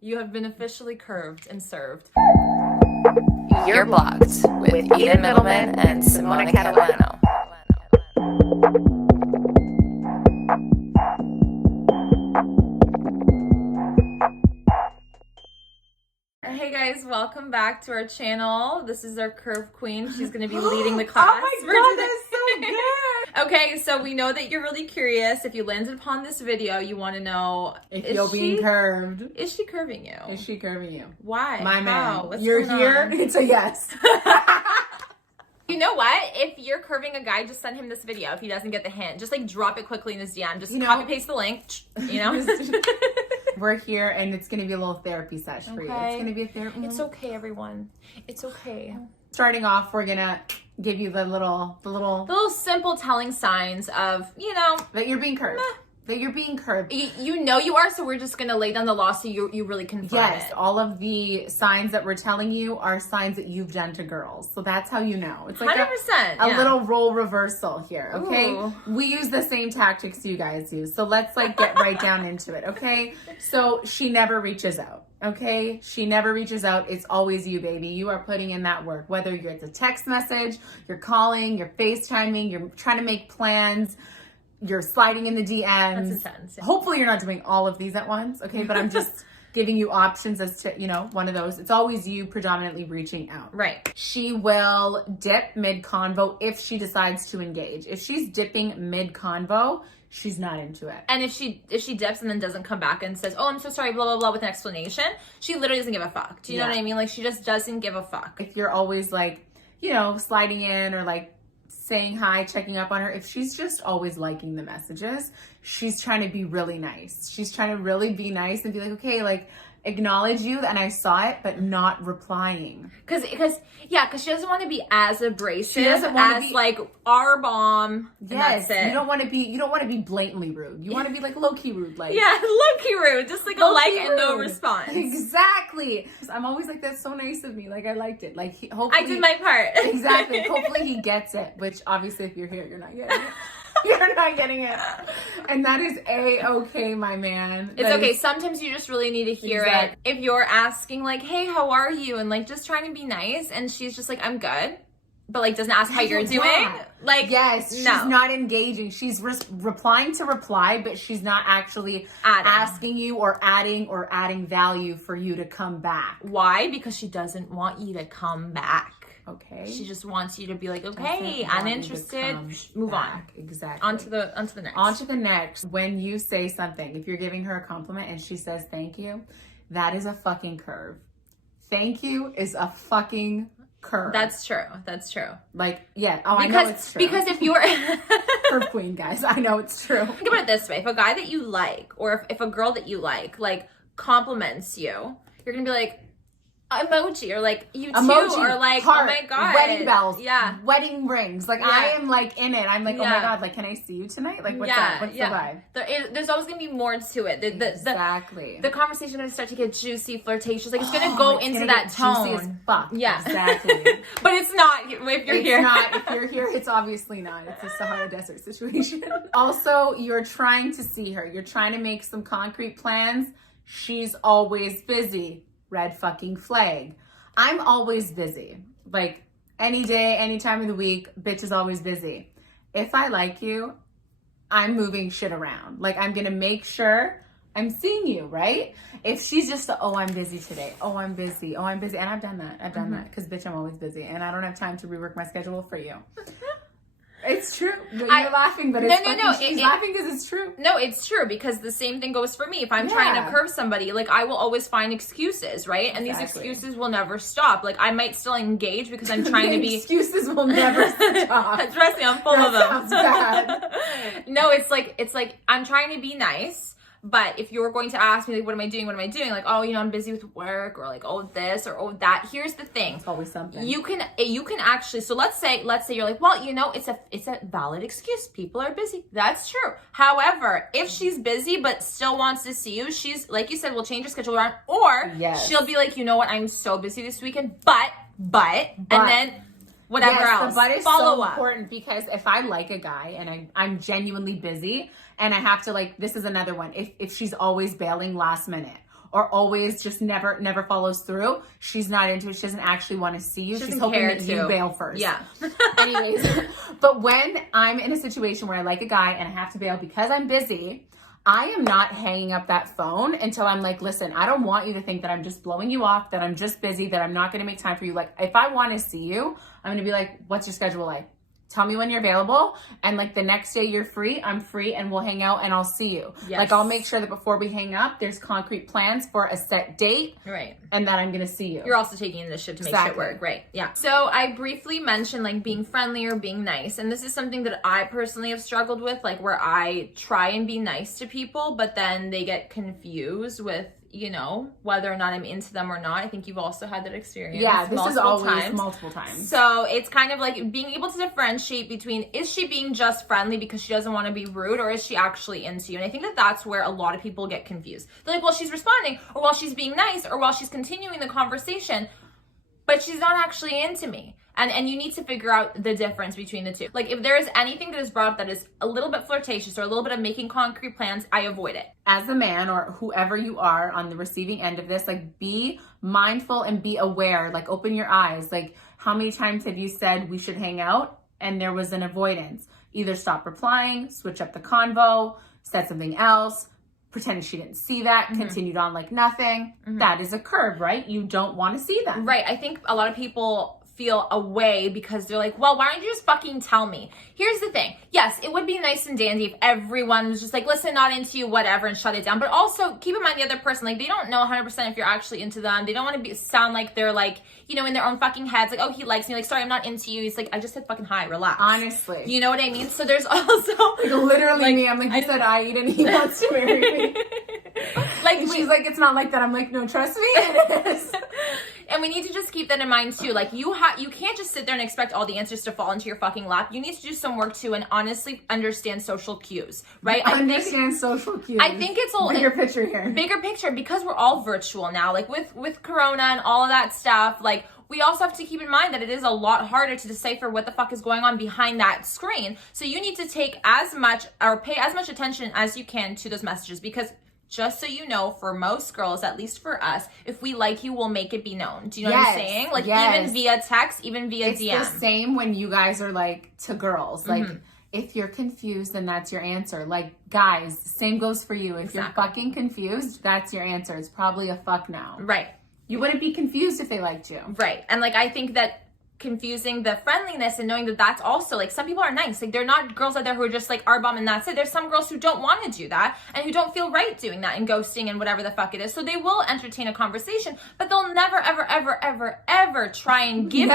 You have been officially curved and served. You're Blocked with Eden Middleman and Simona Catalano. Hey guys, welcome back to our channel. This is our curve queen. She's going to be leading the class. Oh my god, that's so good! Okay, so we know that you're really curious. If you landed upon this video, you want to know If you're being curved. Is she curving you? Is she curving you? Why? My How? man. What's You're going here? on? It's a yes. You know what? If you're curving a guy, just send him this video if he doesn't get the hint. Just like drop it quickly in his DM. Just copy paste the link, you know? We're here and it's going to be a little therapy session for you. It's going to be a therapy. It's okay, everyone. It's okay. Starting off, we're going to give you the little simple telling signs of, you know, that you're being curved. That you're being curved. You know you are, so we're just going to lay down the law so you really confirm it. Yes, all of the signs that we're telling you are signs that you've done to girls. So that's how you know. It's like 100%. a little role reversal here, okay? Ooh. We use the same tactics you guys use. So let's like get right down into it, okay? So she never reaches out, okay? She never reaches out. It's always you, baby. You are putting in that work. Whether it's a text message, you're calling, you're FaceTiming, you're trying to make plans, you're sliding in the DMs. That's intense. Yeah. Hopefully you're not doing all of these at once, okay? But I'm just giving you options as to, you know, one of those. It's always you predominantly reaching out. Right. She will dip mid-convo if she decides to engage. If she's dipping mid-convo, she's not into it. And if she dips and then doesn't come back and says, oh, I'm so sorry, blah, blah, blah, with an explanation, she literally doesn't give a fuck. Do you know what I mean? Like, she just doesn't give a fuck. If you're always like, you know, sliding in or like saying hi, checking up on her, if she's just always liking the messages, she's trying to be really nice. She's trying to really be nice and be like, okay, like, acknowledge you and I saw it, but not replying. Cause she doesn't want to be as abrasive. She doesn't want to be like R bomb. Yes, that's it. you don't want to be blatantly rude. You want to be like low key rude, like low-key rude, just like a like and no response. Exactly. I'm always like, that's so nice of me. Like I liked it. Like hopefully I did my part. Exactly. Hopefully he gets it. Which obviously, if you're here, you're not getting it. You're not getting it. And that is A-okay, my man. It's okay. Sometimes you just really need to hear it. If you're asking like, hey, how are you? And like just trying to be nice and she's just like, I'm good. But like doesn't ask how you're doing. Like, yes, she's not engaging. She's replying to reply, but she's not actually asking you or adding value for you to come back. Why? Because she doesn't want you to come back. Okay. She just wants you to be like, okay, I'm interested. Move on. Exactly. On to the next. On to the next. When you say something, if you're giving her a compliment and she says thank you, that is a fucking curve. Thank you is a fucking curve. That's true. That's true. Like, yeah. Oh, I know it's true. Because if you're curve queen, guys, I know it's true. Think about it this way: if a guy that you like, or if a girl that you like compliments you, you're gonna be like, emoji, or like you too, emoji, or like heart, oh my god, wedding bells, yeah, wedding rings. Like I am like in it. I'm like, oh my god, like can I see you tonight? Like what's up? What's the vibe? There's always gonna be more to it. Exactly. The conversation's gonna start to get juicy, flirtatious. Like it's gonna go into that tone. Juicy as fuck. Yeah, exactly. But it's not if you're here. If you're here, it's obviously not. It's a Sahara Desert situation. Also, you're trying to see her. You're trying to make some concrete plans. She's always busy. Red fucking flag. I'm always busy. Like any day, any time of the week, bitch is always busy. If I like you, I'm moving shit around. Like I'm gonna make sure I'm seeing you, right? If she's just, oh, I'm busy today. Oh, I'm busy. Oh, I'm busy. And I've done that. I've done that because bitch, I'm always busy and I don't have time to rework my schedule for you. It's true. You're laughing, but it's no. She's laughing because it's true. No, it's true because the same thing goes for me. If I'm trying to curve somebody, like I will always find excuses, right? And these excuses will never stop. Like I might still engage because I'm trying to be. Excuses will never stop. Trust me, I'm full of them. Sounds bad. No, it's like I'm trying to be nice. But if you're going to ask me, like, what am I doing? What am I doing? Like, oh, you know, I'm busy with work, or like, oh, this, or oh, that. Here's the thing. It's always something. You can actually. So let's say you're like, well, you know, it's a valid excuse. People are busy. That's true. However, if she's busy but still wants to see you, she's like you said, we'll change your schedule around, or she'll be like, you know what, I'm so busy this weekend, but, and then whatever else. The but is follow so important because if I like a guy and I'm genuinely busy and I have to, like, this is another one. If she's always bailing last minute, or always just never follows through, she's not into it. She doesn't actually want to see you. She's hoping that you bail first. Yeah. Anyways, but when I'm in a situation where I like a guy and I have to bail because I'm busy, I am not hanging up that phone until I'm like, listen, I don't want you to think that I'm just blowing you off, that I'm just busy, that I'm not going to make time for you. Like, if I want to see you, I'm going to be like, what's your schedule like? Tell me when you're available. And like the next day you're free, I'm free, and we'll hang out and I'll see you. Yes. Like, I'll make sure that before we hang up, there's concrete plans for a set date. Right. And that I'm going to see you. You're also taking initiative to make shit work. Right. Yeah. So I briefly mentioned like being friendly or being nice. And this is something that I personally have struggled with, like where I try and be nice to people, but then they get confused with, you know, whether or not I'm into them or not. I think you've also had that experience. Yeah, this is always multiple times. So it's kind of like being able to differentiate between, is she being just friendly because she doesn't want to be rude, or is she actually into you? And I think that that's where a lot of people get confused. They're like, well, she's responding, or while she's being nice, or while she's continuing the conversation, but she's not actually into me. And you need to figure out the difference between the two. Like, if there is anything that is brought up that is a little bit flirtatious or a little bit of making concrete plans, I avoid it. As a man, or whoever you are on the receiving end of this, like, be mindful and be aware. Like, open your eyes. Like, how many times have you said we should hang out and there was an avoidance? Either stop replying, switch up the convo, said something else, pretended she didn't see that, continued on like nothing. That is a curve, right? You don't want to see that. Right. I think a lot of people feel away because they're like, well, why don't you just fucking tell me? Here's the thing. Yes, it would be nice and dandy if everyone was just like, listen, not into you, whatever, and shut it down. But also keep in mind the other person, like, they don't know 100% if you're actually into them. They don't want to sound like they're like, you know, in their own fucking heads, like, oh, he likes me. Like, sorry, I'm not into you. He's like, I just said fucking hi, relax. Honestly. You know what I mean? So there's also like, literally like, me. I'm like, you said I eat and he wants to marry me. Like, and she's like, it's not like that. I'm like, no, trust me, it is. And we need to just keep that in mind too. Like, you can't just sit there and expect all the answers to fall into your fucking lap. You need to do some work too and honestly understand social cues, right? Understand social cues. I think it's a bigger picture here. Bigger picture, because we're all virtual now. Like with Corona and all of that stuff, like, we also have to keep in mind that it is a lot harder to decipher what the fuck is going on behind that screen. So you need to take as much or pay as much attention as you can to those messages, because just so you know, for most girls, at least for us, if we like you, we'll make it be known. Do you know what I'm saying? Like, even via text, even via DM. It's the same when you guys are like to girls. Like, if you're confused, then that's your answer. Like, guys, same goes for you. If you're fucking confused, that's your answer. It's probably a fuck now. Right. You wouldn't be confused if they liked you. Right. And like, I think that confusing the friendliness and knowing that that's also like, some people are nice, like, they're not girls out there who are just like R-bomb and that's it. There's some girls who don't want to do that and who don't feel right doing that and ghosting and whatever the fuck it is, so they will entertain a conversation, but they'll never ever try and give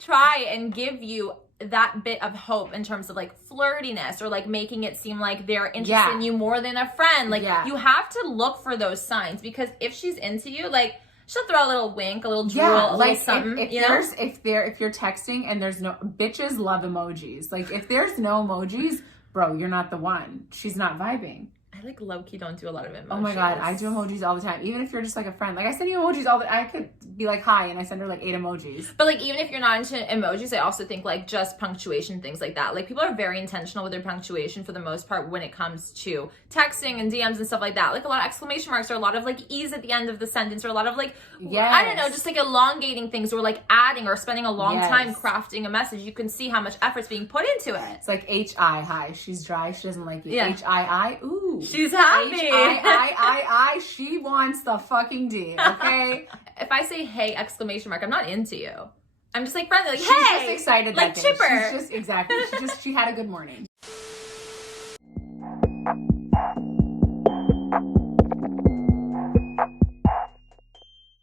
try and give you that bit of hope in terms of like flirtiness or like making it seem like they're interested in you more than a friend. Like, you have to look for those signs, because if she's into you, like, she'll throw a little wink, a little drool, a little something. If you're texting and there's no, bitches love emojis. Like, if there's no emojis, bro, you're not the one. She's not vibing. I like low-key don't do a lot of emojis. Oh my God, I do emojis all the time. Even if you're just like a friend. Like, I send you emojis all the I could be like, hi, and I send her like 8 emojis. But like, even if you're not into emojis, I also think like just punctuation, things like that. Like, people are very intentional with their punctuation for the most part when it comes to texting and DMs and stuff like that. Like, a lot of exclamation marks or a lot of like E's at the end of the sentence, or a lot of like, I don't know, just like elongating things, or like adding or spending a long time crafting a message. You can see how much effort's being put into it. It's like H-I, hi, she's dry, she doesn't like you. H-I-I, ooh. She's happy. H-I-I-I, she wants the fucking D, okay? If I say, hey, exclamation mark, I'm not into you. I'm just like friendly, like, she's hey. She's just excited like that chipper. Day. She's just, exactly. She had a good morning.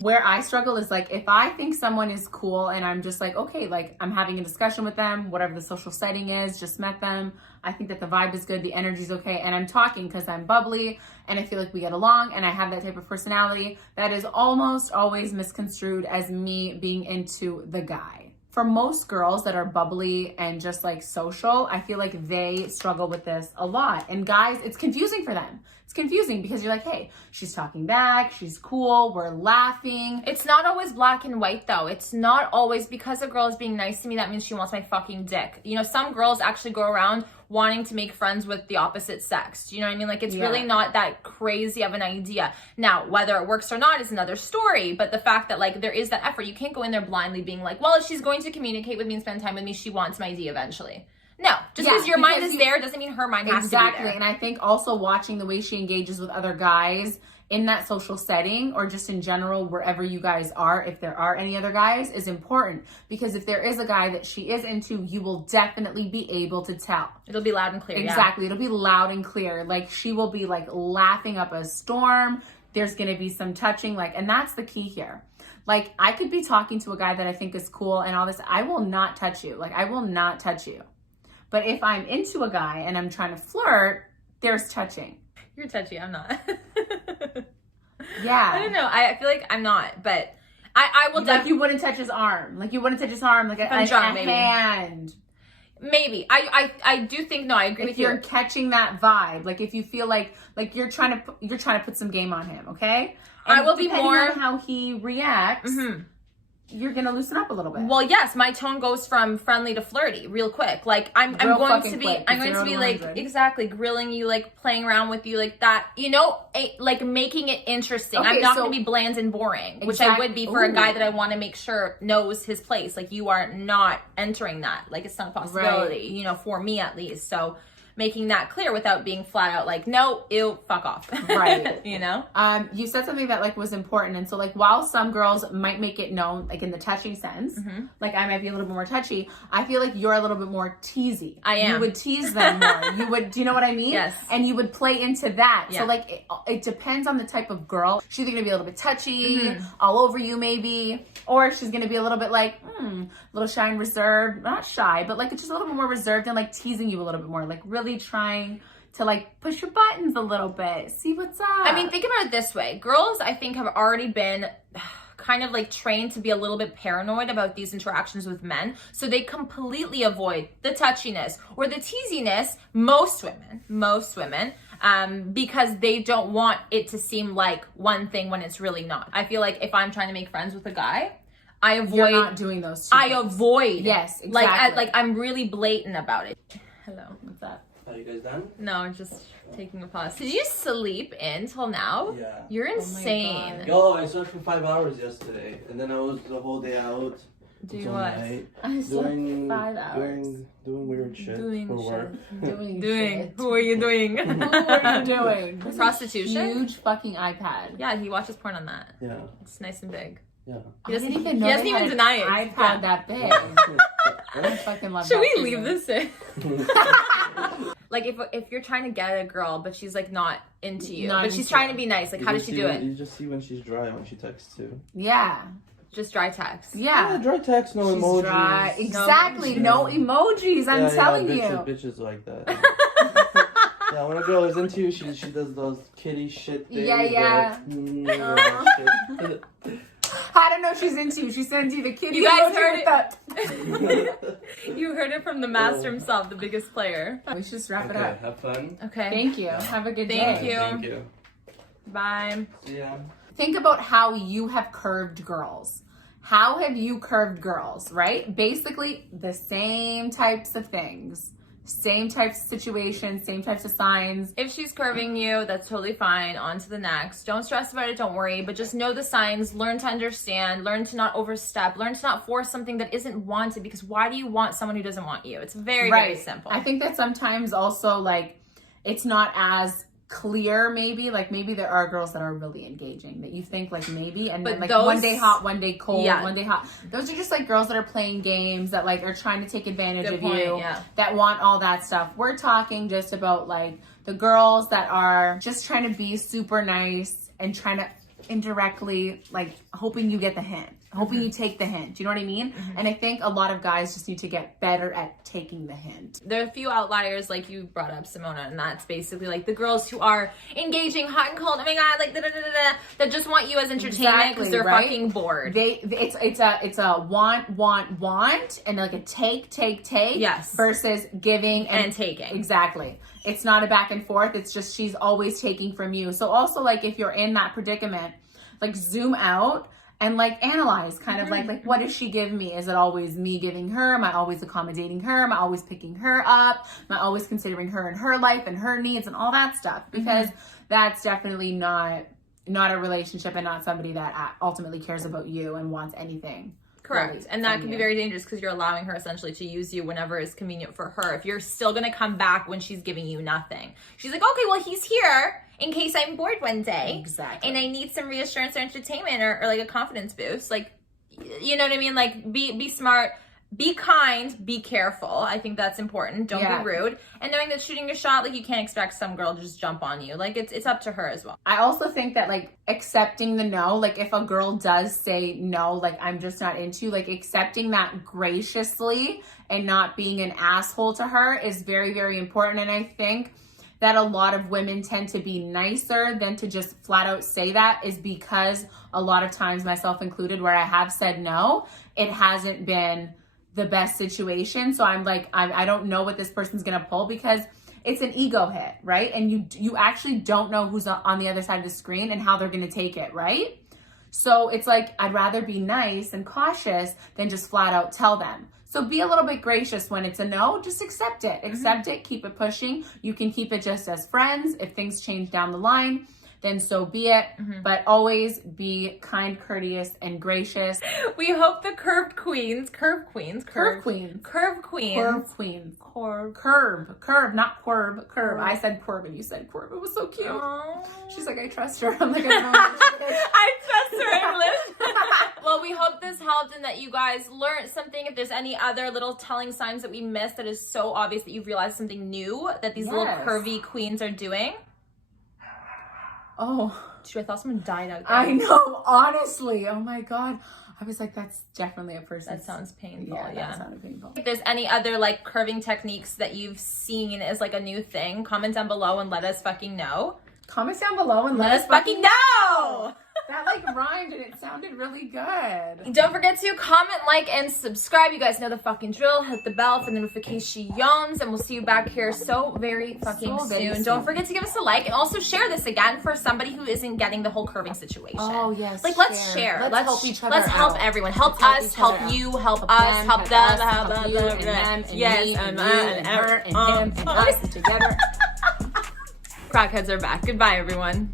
Where I struggle is like, if I think someone is cool and I'm just like, okay, like, I'm having a discussion with them, whatever the social setting is, just met them, I think that the vibe is good, the energy's okay, and I'm talking because I'm bubbly and I feel like we get along and I have that type of personality, that is almost always misconstrued as me being into the guy. For most girls that are bubbly and just like social, I feel like they struggle with this a lot. And guys, it's confusing for them it's confusing because you're like, hey, she's talking back, she's cool, we're laughing. It's not always black and white though. It's not always because a girl is being nice to me, that means she wants my fucking dick. You know, some girls actually go around wanting to make friends with the opposite sex. Do you know what I mean? Like, it's really not that crazy of an idea. Now, whether it works or not is another story, but the fact that, like, there is that effort, you can't go in there blindly being like, well, if she's going to communicate with me and spend time with me, she wants my D eventually. No, just because your mind is there doesn't mean her mind has to be there. Exactly, and I think also watching the way she engages with other guys in that social setting, or just in general, wherever you guys are, if there are any other guys, is important. Because if there is a guy that she is into, you will definitely be able to tell. It'll be loud and clear. Exactly, it'll be loud and clear. Like, she will be like laughing up a storm. There's gonna be some touching, like, and that's the key here. Like, I could be talking to a guy that I think is cool and all this. I will not touch you. Like, I will not touch you. But if I'm into a guy and I'm trying to flirt, there's touching. You're touchy, I'm not. Yeah. I don't know. I feel like I'm not, but I will like, you wouldn't touch his arm. Like, you wouldn't touch his arm, like a hand. Maybe. I do think, no, I agree with you. If you're catching that vibe, like if you feel like you're trying to put some game on him, okay? And I will be more on how he reacts. You're gonna loosen up a little bit. Well, yes, my tone goes from friendly to flirty real quick. Like, I'm going to be like, exactly, grilling you, like playing around with you, like that, you know, like making it interesting. Okay, I'm not going to be bland and boring, which I would be for a guy that I want to make sure knows his place. Like, you are not entering that. Like, it's not a possibility, you know, for me at least. So making that clear without being flat out like, no, ew, fuck off. Right. You know? You said something that like was important. And so like, while some girls might make it known, like in the touching sense, like I might be a little bit more touchy, I feel like you're a little bit more teasy. I am. You would tease them more. You would, do you know what I mean? Yes. And you would play into that. Yeah. So like, it depends on the type of girl. She's either gonna be a little bit touchy, all over you maybe, or she's gonna be a little bit like, a little shy and reserved. Not shy, but like it's just a little bit more reserved and like teasing you a little bit more. Like really trying to like push your buttons a little bit, see what's up. I mean, think about it this way. Girls, I think, have already been kind of like trained to be a little bit paranoid about these interactions with men. So they completely avoid the touchiness or the teasiness, most women, because they don't want it to seem like one thing when it's really not. I feel like if I'm trying to make friends with a guy, I avoid. You're not doing those two I things. avoid. Yes, exactly. Like I'm really blatant about it. Hello. What's up? Are you guys done? No, just taking a pause. Did you sleep in till now? Yeah. You're insane. Yo, I slept for 5 hours yesterday, and then I was the whole day out. Do until what? night, I slept doing 5 hours. doing weird shit for work. Doing Doing. Who are you doing? Who are you doing? Prostitution? Huge fucking iPad. Yeah, he watches porn on that. Yeah. It's nice and big. Yeah. He doesn't I didn't even, know he doesn't they even had deny an it. iPad that big. I fucking love Should that we for leave you. this in? Like if you're trying to get a girl, but she's like not into you, but she's trying to be nice, like how does she do it? You just see when she's dry when she texts too. Yeah. Just dry text. Yeah. Dry text, no She's emojis. dry. Exactly. No emojis. I'm telling you. Bitches like that. Yeah, when a girl is into you, she does those kitty shit things. Yeah. Shit. I don't know if she's into you. She sends you the kitty. You guys emoji heard it. You heard it from the master himself, the biggest player. We should just wrap it up. Have fun. Okay. Thank you. Have a good day. Thank you. Thank you. Bye. See ya. Think about how you have curved girls. How have you curved girls, right? Basically, the same types of things. Same types of situations, same types of signs. If she's curving you, that's totally fine. On to the next. Don't stress about it, don't worry, but just know the signs, learn to understand, learn to not overstep, learn to not force something that isn't wanted, because why do you want someone who doesn't want you? It's very, very simple. I think that sometimes also like it's not as clear maybe there are girls that are really engaging that you think like maybe and then like those, one day hot, one day cold, one day hot. Those are just like girls that are playing games that like are trying to take advantage of you, that want all that stuff. We're talking just about like the girls that are just trying to be super nice and trying to indirectly like hoping you get the hint, hoping you take the hint. You know what I mean? And I think a lot of guys just need to get better at taking the hint. There are a few outliers like you brought up, Simona, and that's basically like the girls who are engaging hot and cold, oh my god, like that just want you as entertainment because they're fucking bored. It's a want and like a take yes, versus giving and taking. Exactly. it's not a back and forth. It's just she's always taking from you. So also like if you're in that predicament, like zoom out and like analyze kind of like what does she give me? Is it always me giving her? Am I always accommodating her? Am I always picking her up? Am I always considering her and her life and her needs and all that stuff? Because that's definitely not a relationship and not somebody that ultimately cares about you and wants anything. Correct. Really And that from can be you. very dangerous because you're allowing her essentially to use you whenever is convenient for her. If you're still going to come back when she's giving you nothing. She's like, okay, well, he's here in case I'm bored one day. Exactly. And I need some reassurance or entertainment or like a confidence boost. Like, you know what I mean? Like, be smart. Be kind, be careful. I think that's important. Don't be rude. And knowing that shooting your shot, like you can't expect some girl to just jump on you. Like it's up to her as well. I also think that like accepting the no, like if a girl does say no, like I'm just not into you, like accepting that graciously and not being an asshole to her is very, very important. And I think that a lot of women tend to be nicer than to just flat out say that is because a lot of times, myself included, where I have said no, it hasn't been the best situation. So I'm like, I don't know what this person's gonna pull because it's an ego hit, right? And you actually don't know who's on the other side of the screen and how they're gonna take it, right? So it's like, I'd rather be nice and cautious than just flat out tell them. So be a little bit gracious when it's a no, just accept it. Accept it, keep it pushing. You can keep it just as friends. If things change down the line, then so be it. But always be kind, courteous, and gracious. We hope the curve queens, not quirb. I said quirb and you said quirb. It was so cute. Aww. She's like, I trust her. I'm like, I don't know. I trust her English. Well, we hope this helped and that you guys learned something. If there's any other little telling signs that we missed that is so obvious that you've realized something new that these little curvy queens are doing. Oh, Shoot, I thought someone died out there. I know, honestly. Oh my God. I was like, that's definitely a person. That sounds painful. Yeah, Yeah. that sounded painful. If there's any other like curving techniques that you've seen as like a new thing, comment down below and let us fucking know. Comment down below and Let us fucking know. That like rhymed and it sounded really good. Don't forget to comment, like, and subscribe. You guys know the fucking drill. Hit the bell for the notifications, and we'll see you back here so very fucking soon. Don't forget to give us a like and also share this again for somebody who isn't getting the whole curving situation. Oh yes. Like let's share. Let's help each other. Let's help out. everyone. Help Let's us. Help each you. other Help out. us. Help them. help you, and them, and yes, me, and you, and her, and him, and us, and together. Crackheads are back. Goodbye, everyone.